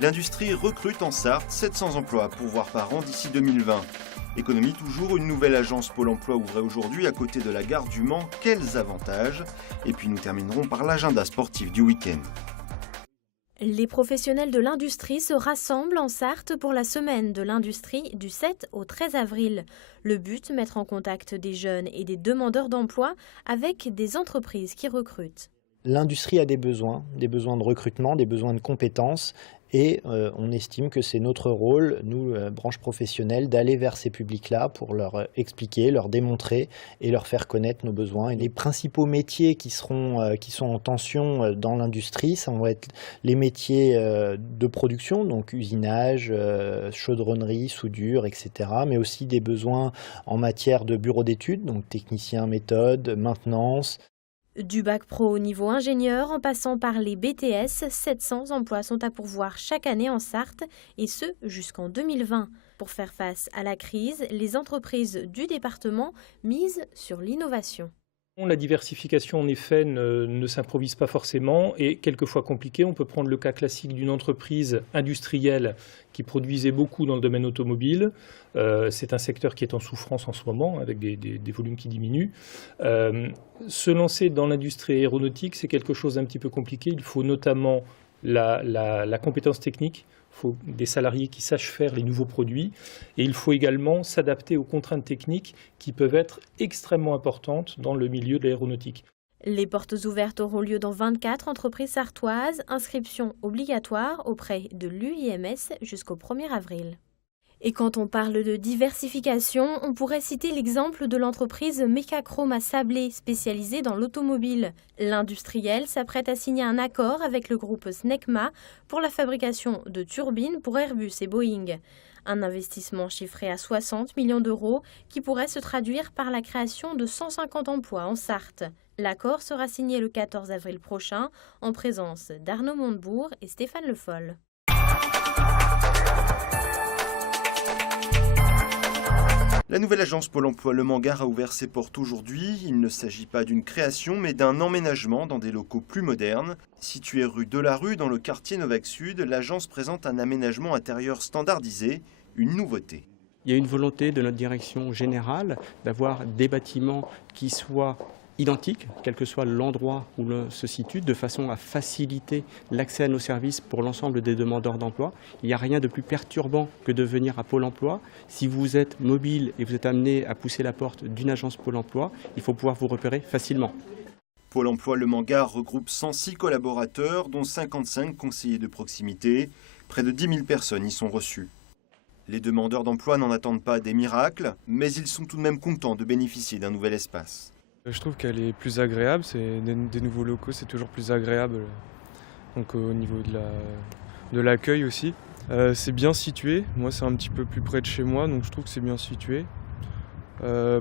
L'industrie recrute en Sarthe 700 emplois à pourvoir par an d'ici 2020. Économie toujours, une nouvelle agence Pôle emploi ouvrait aujourd'hui à côté de la gare du Mans. Quels avantages? Et puis nous terminerons par l'agenda sportif du week-end. Les professionnels de l'industrie se rassemblent en Sarthe pour la semaine de l'industrie du 7 au 13 avril. Le but, mettre en contact des jeunes et des demandeurs d'emploi avec des entreprises qui recrutent. L'industrie a des besoins de recrutement, des besoins de compétences et on estime que c'est notre rôle, nous, branche professionnelle, d'aller vers ces publics-là pour leur expliquer, leur démontrer et leur faire connaître nos besoins. Et les principaux métiers qui sont en tension dans l'industrie, ça vont être les métiers de production, donc usinage, chaudronnerie, soudure, etc. Mais aussi des besoins en matière de bureau d'études, donc technicien méthode, maintenance. Du bac pro au niveau ingénieur, en passant par les BTS, 700 emplois sont à pourvoir chaque année en Sarthe, et ce jusqu'en 2020. Pour faire face à la crise, les entreprises du département misent sur l'innovation. La diversification, en effet, ne s'improvise pas forcément et quelquefois compliquée. On peut prendre le cas classique d'une entreprise industrielle qui produisait beaucoup dans le domaine automobile. C'est un secteur qui est en souffrance en ce moment, avec des volumes qui diminuent. Se lancer dans l'industrie aéronautique, c'est quelque chose d'un petit peu compliqué. Il faut notamment la compétence technique. Il faut des salariés qui sachent faire les nouveaux produits et il faut également s'adapter aux contraintes techniques qui peuvent être extrêmement importantes dans le milieu de l'aéronautique. Les portes ouvertes auront lieu dans 24 entreprises sartoises, inscription obligatoire auprès de l'UIMS jusqu'au 1er avril. Et quand on parle de diversification, on pourrait citer l'exemple de l'entreprise Mecachrome à Sablé, spécialisée dans l'automobile. L'industriel s'apprête à signer un accord avec le groupe Snecma pour la fabrication de turbines pour Airbus et Boeing. Un investissement chiffré à 60 millions d'euros qui pourrait se traduire par la création de 150 emplois en Sarthe. L'accord sera signé le 14 avril prochain en présence d'Arnaud Montebourg et Stéphane Le Foll. La nouvelle agence Pôle emploi Le Mans Gare a ouvert ses portes aujourd'hui. Il ne s'agit pas d'une création, mais d'un emménagement dans des locaux plus modernes. Située rue Delarue dans le quartier Novac Sud, l'agence présente un aménagement intérieur standardisé, une nouveauté. Il y a une volonté de notre direction générale d'avoir des bâtiments qui soient identiques, quel que soit l'endroit où l'on se situe, de façon à faciliter l'accès à nos services pour l'ensemble des demandeurs d'emploi. Il n'y a rien de plus perturbant que de venir à Pôle emploi. Si vous êtes mobile et vous êtes amené à pousser la porte d'une agence Pôle emploi, il faut pouvoir vous repérer facilement. Pôle emploi Le Mans Gare regroupe 106 collaborateurs, dont 55 conseillers de proximité. Près de 10 000 personnes y sont reçues. Les demandeurs d'emploi n'en attendent pas des miracles, mais ils sont tout de même contents de bénéficier d'un nouvel espace. Je trouve qu'elle est plus agréable, c'est des nouveaux locaux, c'est toujours plus agréable. Donc au niveau de l'accueil aussi. C'est bien situé, moi c'est un petit peu plus près de chez moi, donc je trouve que c'est bien situé.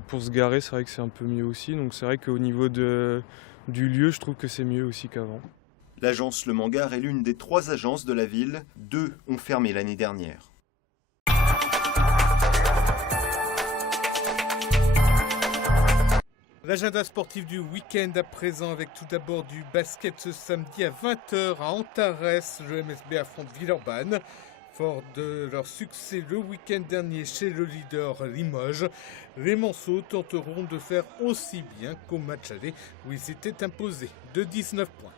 Pour se garer, c'est vrai que c'est un peu mieux aussi, donc c'est vrai qu'au niveau du lieu, je trouve que c'est mieux aussi qu'avant. L'agence Le Mans Gare est l'une des 3 agences de la ville. 2 ont fermé l'année dernière. L'agenda sportif du week-end à présent avec tout d'abord du basket ce samedi à 20h à Antares. Le MSB affronte Villeurbanne. Fort de leur succès le week-end dernier chez le leader Limoges, les Manceaux tenteront de faire aussi bien qu'au match aller où ils étaient imposés de 19 points.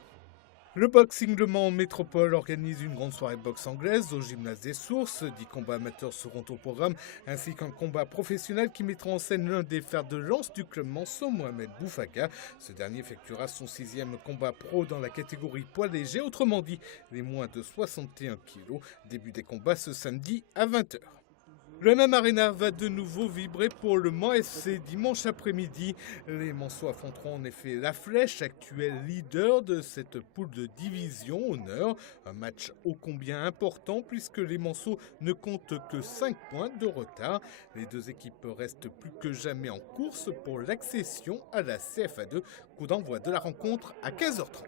Le Boxing Le Mans Métropole organise une grande soirée boxe anglaise au gymnase des Sources. 10 combats amateurs seront au programme, ainsi qu'un combat professionnel qui mettra en scène l'un des fers de lance du club manceau, Mohamed Boufaga. Ce dernier effectuera son 6e combat pro dans la catégorie poids léger, autrement dit les moins de 61 kg. Début des combats ce samedi à 20h. Le MM Arena va de nouveau vibrer pour le Mans FC dimanche après-midi. Les Manceaux affronteront en effet La Flèche, actuel leader de cette poule de division honneur. Un match ô combien important puisque les Manceaux ne comptent que 5 points de retard. Les deux équipes restent plus que jamais en course pour l'accession à la CFA2. Coup d'envoi de la rencontre à 15h30.